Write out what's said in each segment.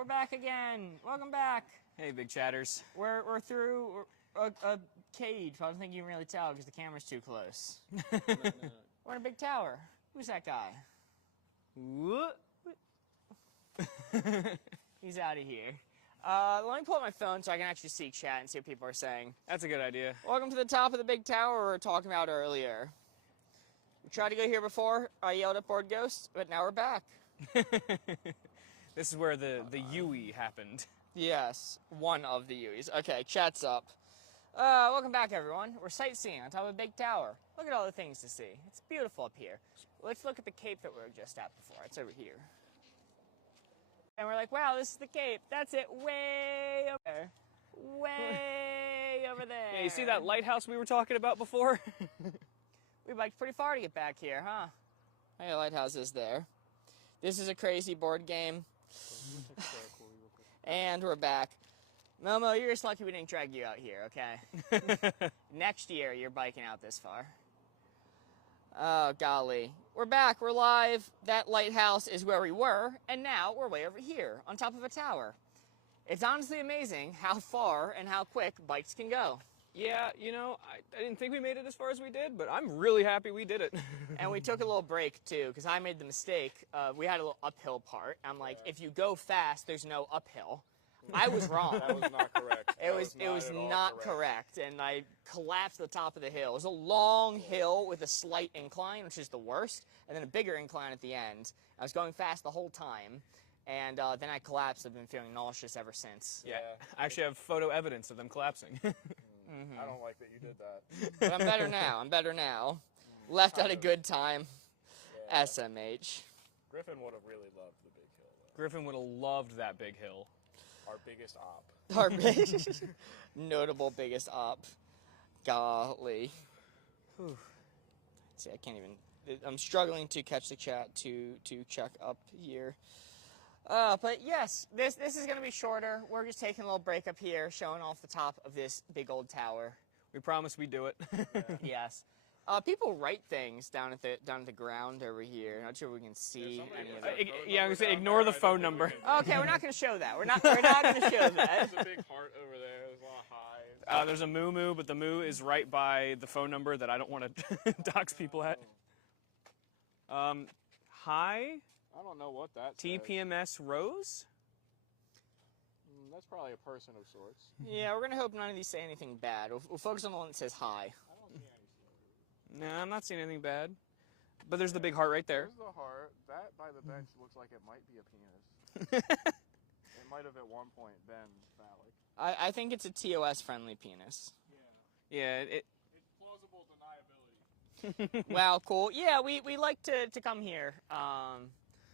we're back again. Welcome back. Hey, big chatters. We're through a cage. I don't think you can really tell because the camera's too close. No. We're in a big tower. Who's that guy? What? He's out of here. Let me pull up my phone so I can actually see chat and see what people are saying. That's a good idea. Welcome to the top of the big tower we were talking about earlier. We tried to go here before. I yelled at Board Ghost, but now we're back. This is where the Yui happened. Yes, one of the Yuis. Okay, chat's up. Welcome back, everyone. We're sightseeing on top of a big tower. Look at all the things to see. It's beautiful up here. Let's look at the cape that we were just at before. It's over here. And we're like, wow, this is the cape. That's it, way over there. Way over there. Yeah, you see that lighthouse we were talking about before? We biked pretty far to get back here, huh? Hey, the lighthouse is there. This is a crazy board game. And we're back. Momo, you're just lucky we didn't drag you out here, okay? Next year, you're biking out this far. Oh, golly. We're back. We're live. That lighthouse is where we were, and now we're way over here, on top of a tower. It's honestly amazing how far and how quick bikes can go. Yeah, you know, I didn't think we made it as far as we did, but I'm really happy we did it. And we took a little break, too, because I made the mistake. We had a little uphill part. I'm like, if you go fast, there's no uphill. I was wrong. That was not correct. It was not correct, and I collapsed at the top of the hill. It was a long hill with a slight incline, which is the worst, and then a bigger incline at the end. I was going fast the whole time, and then I collapsed. I've been feeling nauseous ever since. Yeah, I actually have photo evidence of them collapsing. I don't like that you did that. But I'm better now. I'm better now. Left at a good time. Yeah. SMH. Griffin would have really loved the big hill, though. Griffin would have loved that big hill. Our biggest op. Our notable biggest op. Golly. Whew. See, I can't even. I'm struggling to catch the chat to check up here. But yes, this is going to be shorter. We're just taking a little break up here, showing off the top of this big old tower. We promise we do it. Yeah. Yes. People write things down at the ground over here. Not sure if we can see any of it. Yeah, I'm going to say ignore the phone number. Okay, we're not going to show that. We're not going to show that. There's a big heart over there. There's a lot of highs. There's a moo, but the moo is right by the phone number that I don't want to dox people at. Hi. I don't know what that TPMS Rose? That's probably a person of sorts. Yeah, we're going to hope none of these say anything bad. We'll focus on the one that says hi. I don't see anything. No, I'm not seeing anything bad. But there's the big heart right there. There's the heart. That by the bench looks like it might be a penis. It might have at one point been phallic. I think it's a TOS-friendly penis. Yeah, It's plausible deniability. Wow, cool. Yeah, we like to come here.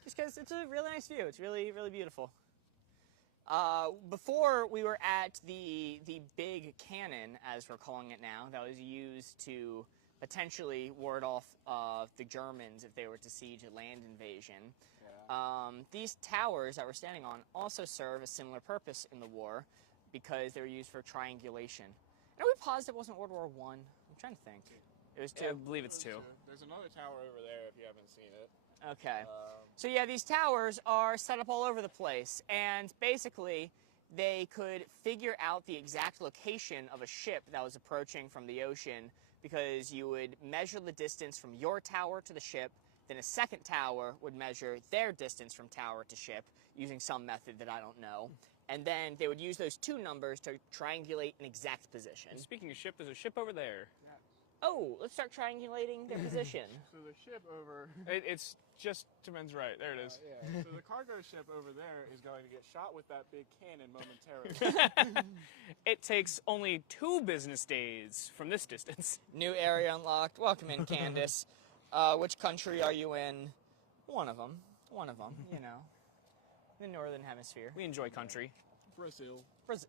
Just because it's a really nice view. It's really, really beautiful. Before, we were at the big cannon, as we're calling it now, that was used to potentially ward off the Germans if they were to siege a land invasion. Yeah. These towers that we're standing on also serve a similar purpose in the war because they were used for triangulation. And are we positive it wasn't World War I? I'm trying to think. It was 2? Yeah, I believe it's 2. There's another tower over there if you haven't seen it. Okay. So yeah, these towers are set up all over the place, and basically they could figure out the exact location of a ship that was approaching from the ocean because you would measure the distance from your tower to the ship, then a second tower would measure their distance from tower to ship using some method that I don't know. And then they would use those two numbers to triangulate an exact position. And speaking of ship, there's a ship over there. Yeah. Oh, let's start triangulating their position. So the ship over... It's just to men's right. There it is. Yeah. So the cargo ship over there is going to get shot with that big cannon momentarily. It takes only 2 business days from this distance. New area unlocked. Welcome in, Candace. Which country are you in? One of them, you know. The Northern Hemisphere. We enjoy country. Brazil. Brazil.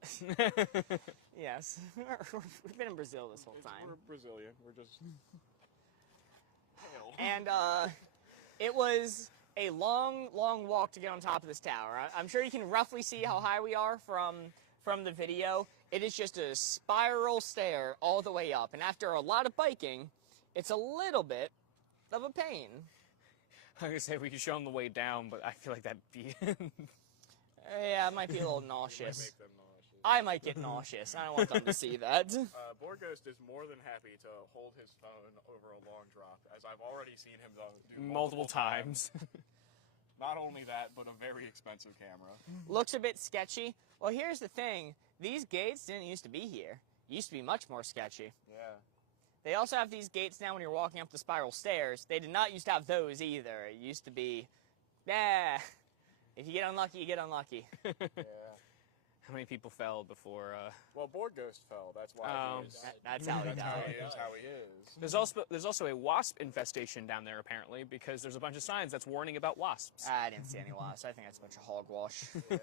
Yes. We've been in Brazil this whole time. We're Brazilian. We're just... pale. And it was a long, long walk to get on top of this tower. I'm sure you can roughly see how high we are from the video. It is just a spiral stair all the way up. And after a lot of biking, it's a little bit of a pain. I was going to say we could show them the way down, but I feel like that'd be... Yeah, it might be a little Might nauseous. make them nauseous. I might get nauseous. I don't want them to see that. Board Ghost is more than happy to hold his phone over a long drop, as I've already seen him do Multiple times. Not only that, but a very expensive camera. Looks a bit sketchy. Well, here's the thing. These gates didn't used to be here. Used to be much more sketchy. Yeah. They also have these gates now when you're walking up the spiral stairs. They did not used to have those either. It used to be, if you get unlucky, you get unlucky. Yeah. How many people fell before? Well, Board Ghost fell. That's why he is. That's how he That's how died. he is. How he is. There's also a wasp infestation down there apparently because there's a bunch of signs that's warning about wasps. I didn't see any wasps. I think that's a bunch of hogwash. Yeah.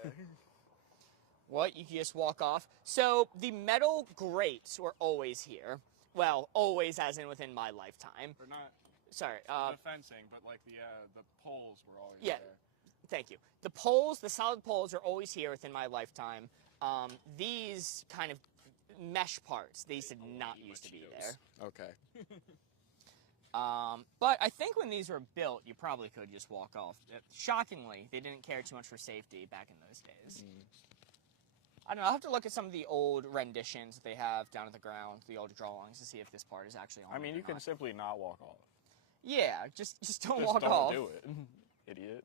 What? You can just walk off? So the metal grates were always here. Well, always as in within my lifetime. They're not Sorry. the fencing, but like the poles were always Yeah. there. Thank you. The poles, the solid poles, are always here within my lifetime. These kind of mesh parts, these did not used to be there. Okay. But I think when these were built, you probably could just walk off. Shockingly, they didn't care too much for safety back in those days. I don't know. I'll have to look at some of the old renditions that they have down at the ground, the old drawings, to see if this part is actually on. I mean, or you can not. simply not walk off. Yeah, just don't Just walk don't off. do it, idiot.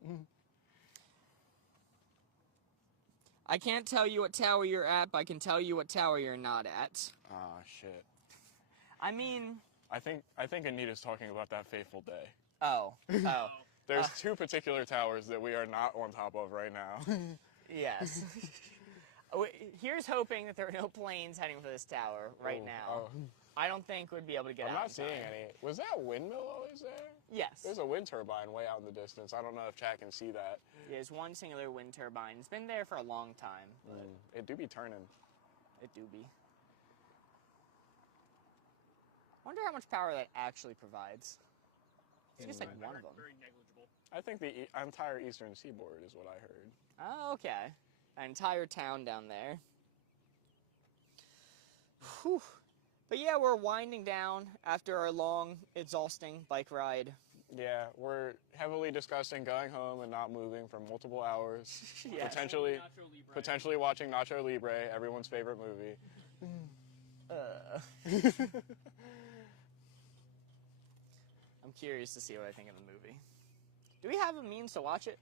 I can't tell you what tower you're at, but I can tell you what tower you're not at. Ah, shit. I mean, I think Anita's talking about that fateful day. oh, There's two particular towers that we are not on top of right now. yes. Here's hoping that there are no planes heading for this tower right now. I don't think we'd be able to get I'm out. not seeing any. Was that windmill always there? Yes. There's a wind turbine way out in the distance. I don't know if chat can see that. There's one singular wind turbine. It's been there for a long time. But It do be turning. It do be. Wonder how much power that actually provides. It's just like one of them. Very negligible. I think the entire eastern seaboard is what I heard. Oh, okay. An entire town down there. Whew. But yeah, we're winding down after our long, exhausting bike ride. Yeah, we're heavily discussing going home and not moving for multiple hours. Yes. Potentially watching Nacho Libre, everyone's favorite movie. I'm curious to see what I think of the movie. Do we have a means to watch it?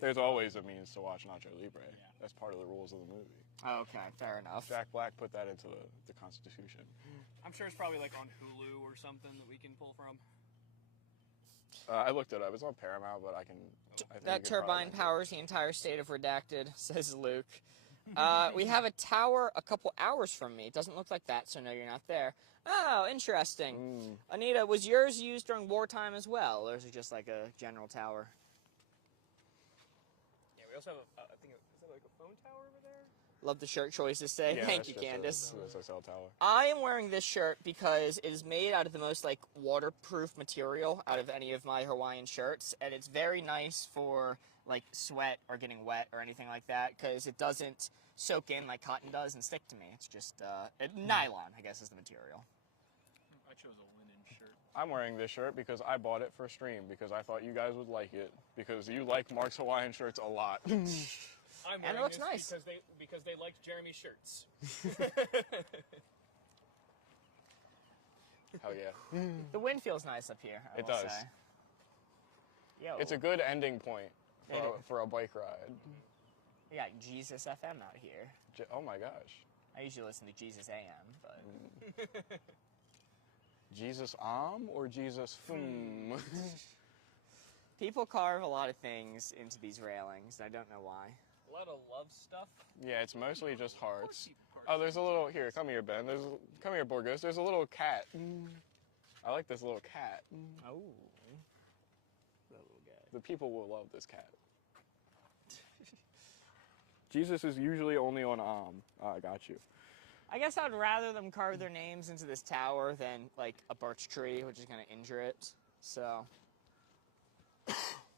There's always a means to watch Nacho Libre. Yeah. That's part of the rules of the movie. Okay, fair enough. Jack Black put that into the Constitution. I'm sure it's probably like on Hulu or something that we can pull from. I looked it up. It's on Paramount, but I think That you could probably turbine rent it. powers the entire state of Redacted, says Luke. We have a tower a couple hours from me. It doesn't look like that, so no, you're not there. Oh, interesting. Anita, was yours used during wartime as well, or is it just like a general tower? Yeah, we also have I think, is that like a phone tower over there? Love the shirt choices today. Yeah, Thank that's you, just Candace. That's a cell tower. I am wearing this shirt because it is made out of the most like waterproof material out of any of my Hawaiian shirts, and it's very nice for like sweat or getting wet or anything like that because it doesn't soak in like cotton does and stick to me. It's just nylon, I guess, is the material. I chose a linen shirt. I'm wearing this shirt because I bought it for stream because I thought you guys would like it because you like Mark's Hawaiian shirts a lot. I'm And it wearing looks this nice. because they liked Jeremy's shirts. Hell yeah. The wind feels nice up here. I It will does. say. Yo, It's a good ending point It is. for a bike ride. we got Jesus FM out here. Oh my gosh. I usually listen to Jesus AM, but Jesus or Jesus people carve a lot of things into these railings. I don't know why. A lot of love stuff. Yeah, it's mostly just hearts. people carve Oh, there's a little, here, come here, Ben. Come here, Borgos. There's a little cat. I like this little cat. Oh, little guy. The people will love this cat. Jesus is usually only on I got you. I guess I'd rather them carve their names into this tower than like a birch tree, which is going to injure it. So,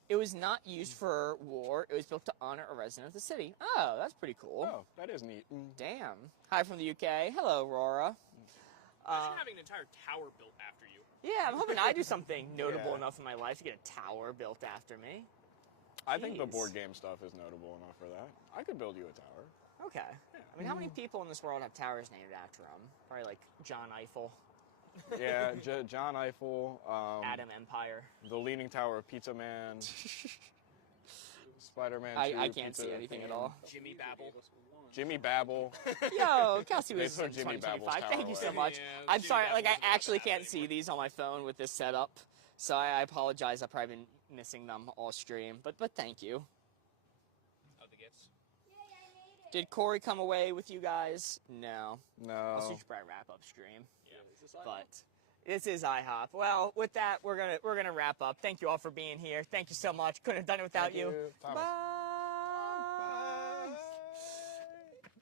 it was not used for war. It was built to honor a resident of the city. Oh, that's pretty cool. Oh, that is neat. Damn. Hi from the UK. Hello, Aurora. Imagine having an entire tower built after you. Yeah, I'm hoping I do something notable Yeah. enough in my life to get a tower built after me. I think the Jeez. board game stuff is notable enough for that. I could build you a tower. Okay. I mean, how many people in this world have towers named after them? Probably like John Eiffel, Yeah, John Eiffel. Adam Empire. The Leaning Tower of Pizza Man. Spider-Man 2. I can't see Pizza anything at Theme. all. Jimmy Babel. Jimmy Babel. Yo, Kelsey They was took in Jimmy 2025. Babel's Thank you so tower much. away. Yeah, I'm Jimmy sorry, like I Babel wasn't actually allowed can't see anymore. these on my phone with this setup, so I apologize. I've probably been missing them all stream, but thank you. Oh, the gifts. Did Corey come away with you guys? No. No. I'll see you probably wrap up stream. But this is IHOP. Well, with that, we're gonna wrap up. Thank you all for being here. Thank you so much. Couldn't have done it without Thank you, Thomas. Bye.